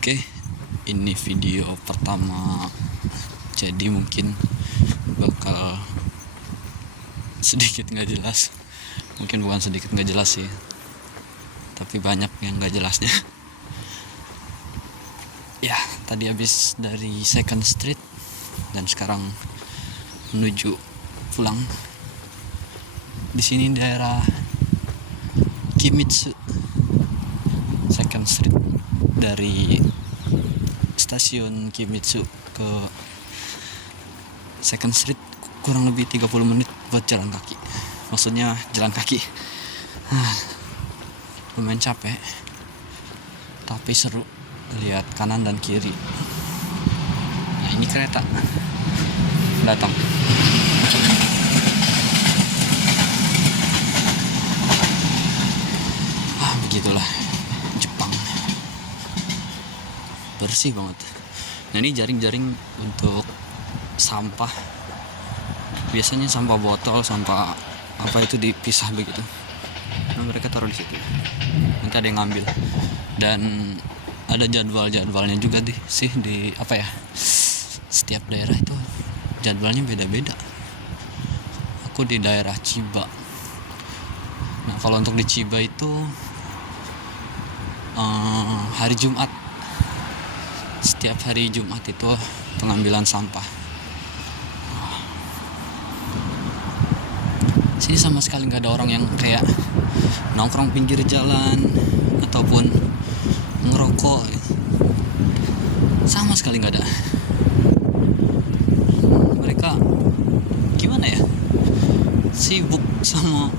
Oke, ini video pertama, jadi mungkin bakal sedikit nggak jelas. Mungkin bukan sedikit nggak jelas sih, tapi banyak yang nggak jelasnya. Ya, tadi habis dari Second Street dan sekarang menuju pulang. Di sini daerah Kimitsu, Second Street. Dari stasiun Kimitsu ke Second Street kurang lebih 30 menit buat jalan kaki. Maksudnya jalan kaki. Lumayan capek, tapi seru lihat kanan dan kiri. Nah, ini kereta datang. Begitulah Jepang, bersih banget. Nah, ini jaring-jaring untuk sampah. Biasanya sampah botol, sampah apa itu dipisah begitu. Nah, mereka taruh di situ. Nanti ada yang ngambil. Dan ada jadwalnya juga di setiap daerah itu jadwalnya beda-beda. Aku di daerah Chiba. Nah, kalau untuk di Chiba itu hari Jumat, setiap hari Jumat itu pengambilan sampah. Sini sama sekali nggak ada orang yang kayak nongkrong pinggir jalan ataupun ngerokok. Sama sekali nggak ada. Mereka gimana ya, sibuk sama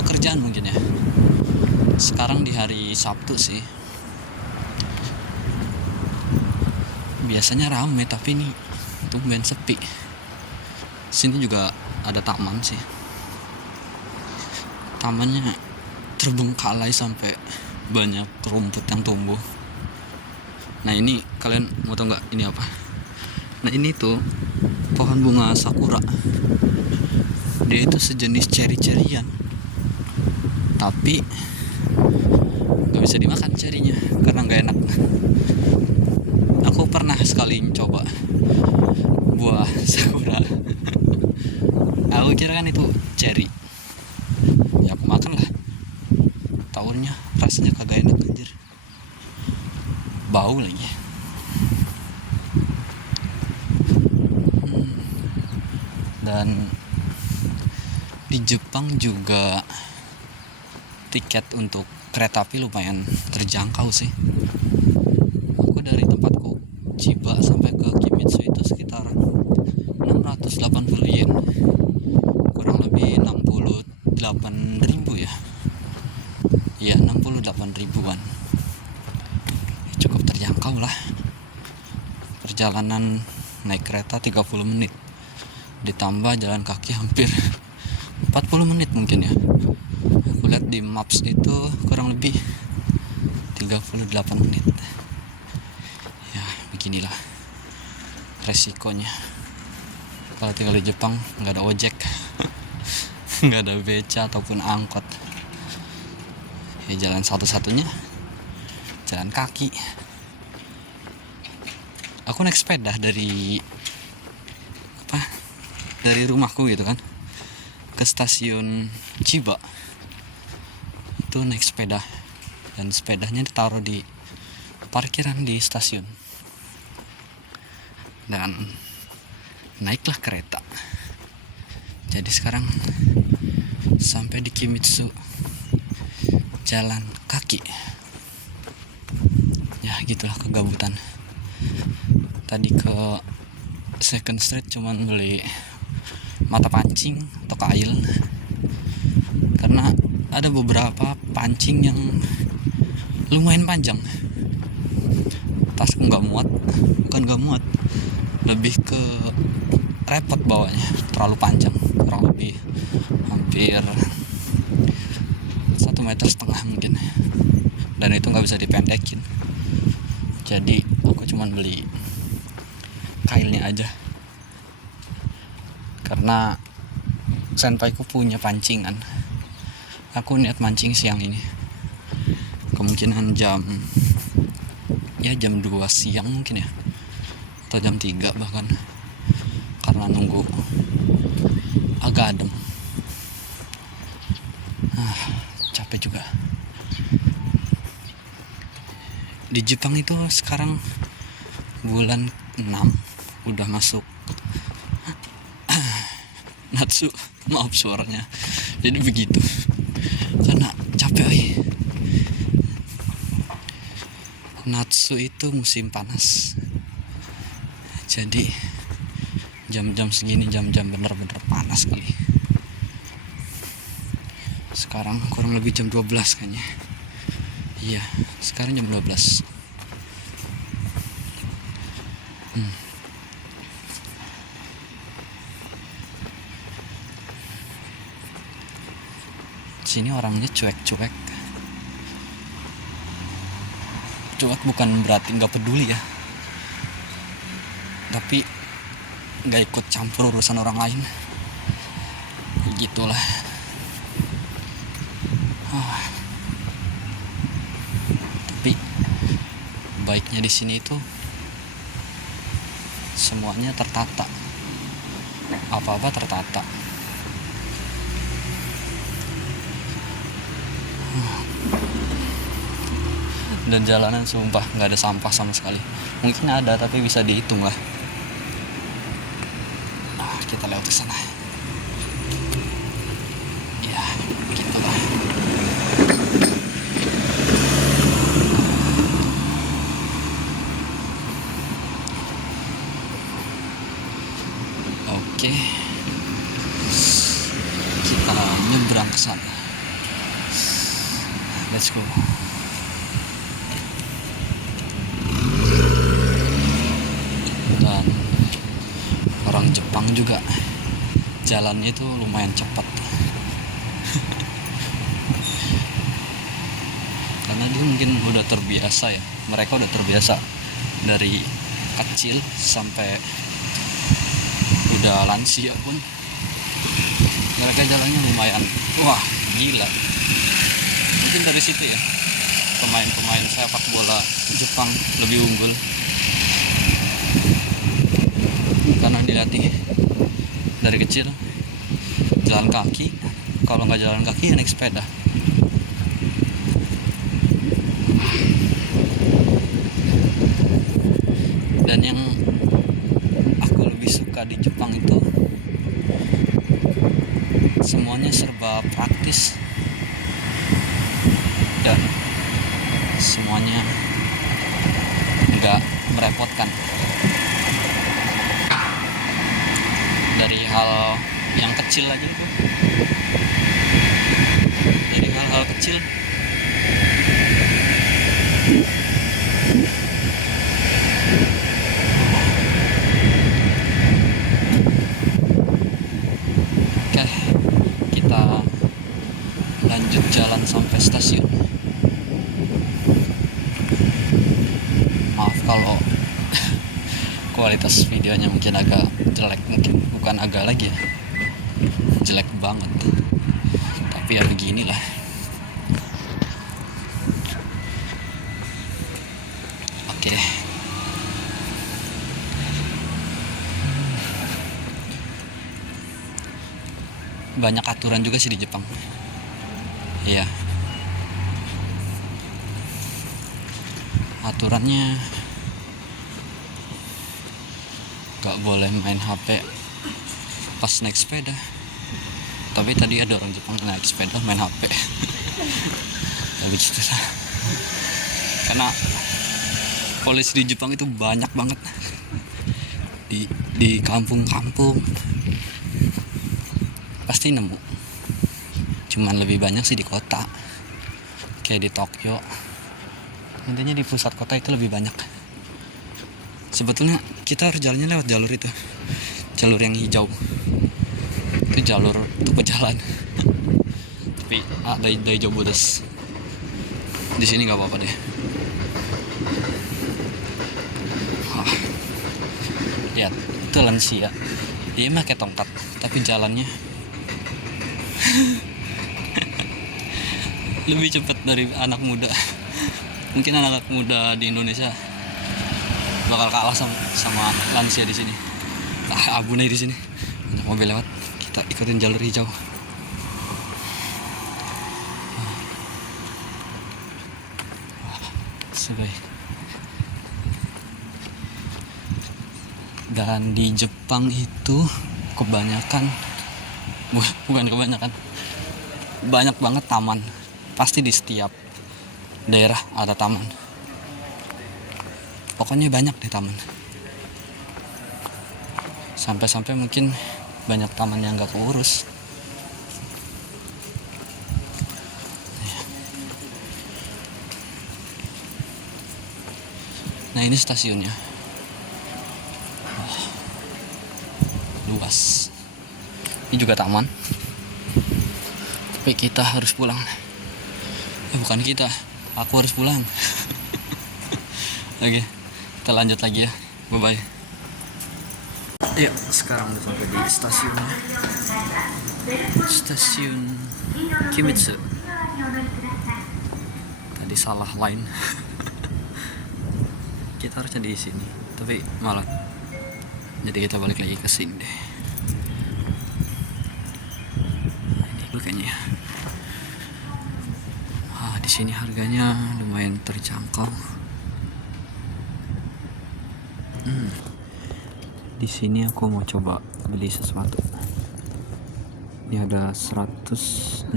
pekerjaan mungkin ya. Sekarang di hari Sabtu sih biasanya ramai, tapi ini tumben sepi. Sini juga ada taman sih. Tamannya terbengkalai sampai banyak rumput yang tumbuh. Nah, ini kalian mau tau nggak ini apa? Nah, ini tuh pohon bunga sakura. Dia itu sejenis ceri-cerian, tapi nggak bisa dimakan cerinya karena nggak enak. Aku pernah sekali coba buah sakura. Aku kira kan itu ceri, ya aku makan lah. Taunya rasanya kagak enak, anjir. Bau lagi. Dan di Jepang juga tiket untuk kereta api lumayan terjangkau sih. Aku dari tempatku Chiba sampai ke Kimitsu itu sekitar 680 yen, kurang lebih 68.000 ya. Iya, 68 ribuan. Cukup terjangkau lah. Perjalanan naik kereta 30 menit, ditambah jalan kaki hampir 40 menit mungkin ya. Aku lihat di maps itu kurang lebih 38 menit. Ya, beginilah resikonya kalau tinggal di Jepang. Nggak ada ojek, nggak ada beca ataupun angkot. Ya, jalan satu-satunya jalan kaki. Aku naik sepeda dari rumahku gitu kan ke stasiun Chiba. Itu naik sepeda, dan sepedanya ditaruh di parkiran di stasiun, dan naiklah kereta. Jadi sekarang sampai di Kimitsu jalan kaki. Ya, gitulah kegabutan. Tadi ke Second Street cuman beli mata pancing atau kail, karena ada beberapa pancing yang lumayan panjang. Tasku bukan nggak muat, lebih ke repot bawanya, terlalu panjang, kurang lebih hampir 1,5 meter mungkin, dan itu nggak bisa dipendekin. Jadi aku cuman beli kailnya aja, karena senpaiku punya pancingan. Aku niat mancing siang ini, kemungkinan jam ya jam 2 siang mungkin ya, atau jam 3 bahkan, karena nunggu agak adem. Capek juga. Di Jepang itu sekarang bulan 6 udah masuk Natsu, maaf suaranya jadi begitu karena capek. Natsu itu musim panas, jadi jam-jam segini jam-jam bener-bener panas kali. Sekarang kurang lebih jam 12 kayaknya. Iya, sekarang jam 12. Sini orangnya cuek-cuek. Cuek bukan berarti nggak peduli ya, tapi nggak ikut campur urusan orang lain. Gitulah. Tapi baiknya di sini itu semuanya tertata, apa-apa tertata. Dan jalanan sumpah nggak ada sampah sama sekali. Mungkin ada tapi bisa dihitung lah. Kita lewat ke sana. Ya, begitulah. Oke. Kita nyebrang ke sana. Let's go. Dan orang Jepang juga jalannya itu lumayan cepat karena dia mungkin udah terbiasa ya, mereka udah terbiasa dari kecil sampai udah lansia pun mereka jalannya lumayan, wah gila. Mungkin dari situ ya pemain-pemain sepak bola Jepang lebih unggul karena dilatih dari kecil jalan kaki, kalau nggak jalan kaki ya naik sepeda. Dan yang aku lebih suka di Jepang itu semuanya serba praktis dan semuanya nggak merepotkan. Dari hal yang kecil aja itu, dari hal-hal kecil oke, kita lanjut jalan sampai stasiun. Maaf kalau kualitas videonya mungkin agak jelek, mungkin bukan agak lagi ya, jelek banget, tapi ya beginilah. Oke deh. Banyak aturan juga sih di Jepang. Iya, aturannya gak boleh main HP pas naik sepeda. Tapi tadi ada orang Jepang naik sepeda main HP. Tapi gitu lah. Karena polisi di Jepang itu banyak banget. Di kampung-kampung pasti nemu. Cuman lebih banyak sih di kota. Kayak di Tokyo. Intinya di pusat kota itu lebih banyak. Sebetulnya kita harus jalannya lewat jalur itu, jalur yang hijau. Itu jalur untuk pejalan. Tapi ada hijau bodas. Di sini nggak apa-apa deh. Lihat, itu lansia. Dia pakai tongkat, tapi jalannya lebih cepat dari anak muda. Mungkin anak muda di Indonesia bakal kalah sama lansia di sini. Abu nih di sini. Banyak mobil lewat. Kita ikutin jalur hijau. Sebaik. Dan di Jepang itu kebanyakan, bukan kebanyakan, banyak banget taman. Pasti di setiap daerah ada taman. Pokoknya banyak deh taman. Sampai-sampai mungkin banyak taman yang gak keurus. Nah ini stasiunnya. Luas. Ini juga taman. Tapi kita harus pulang. Bukan kita, aku harus pulang. Oke, kita lanjut lagi ya. Bye bye. Ya, sekarang udah sampai di stasiunnya. Stasiun Kimitsu. Tadi salah line. Kita harusnya di sini, tapi malah. Jadi kita balik lagi ke sini deh. Nah, ini dulu kayaknya. Di sini harganya lumayan terjangkau. Di sini aku mau coba beli sesuatu. Ini ada 160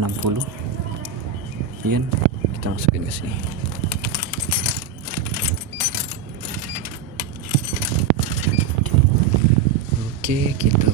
yen. Kita masukin ke sini. Oke, kita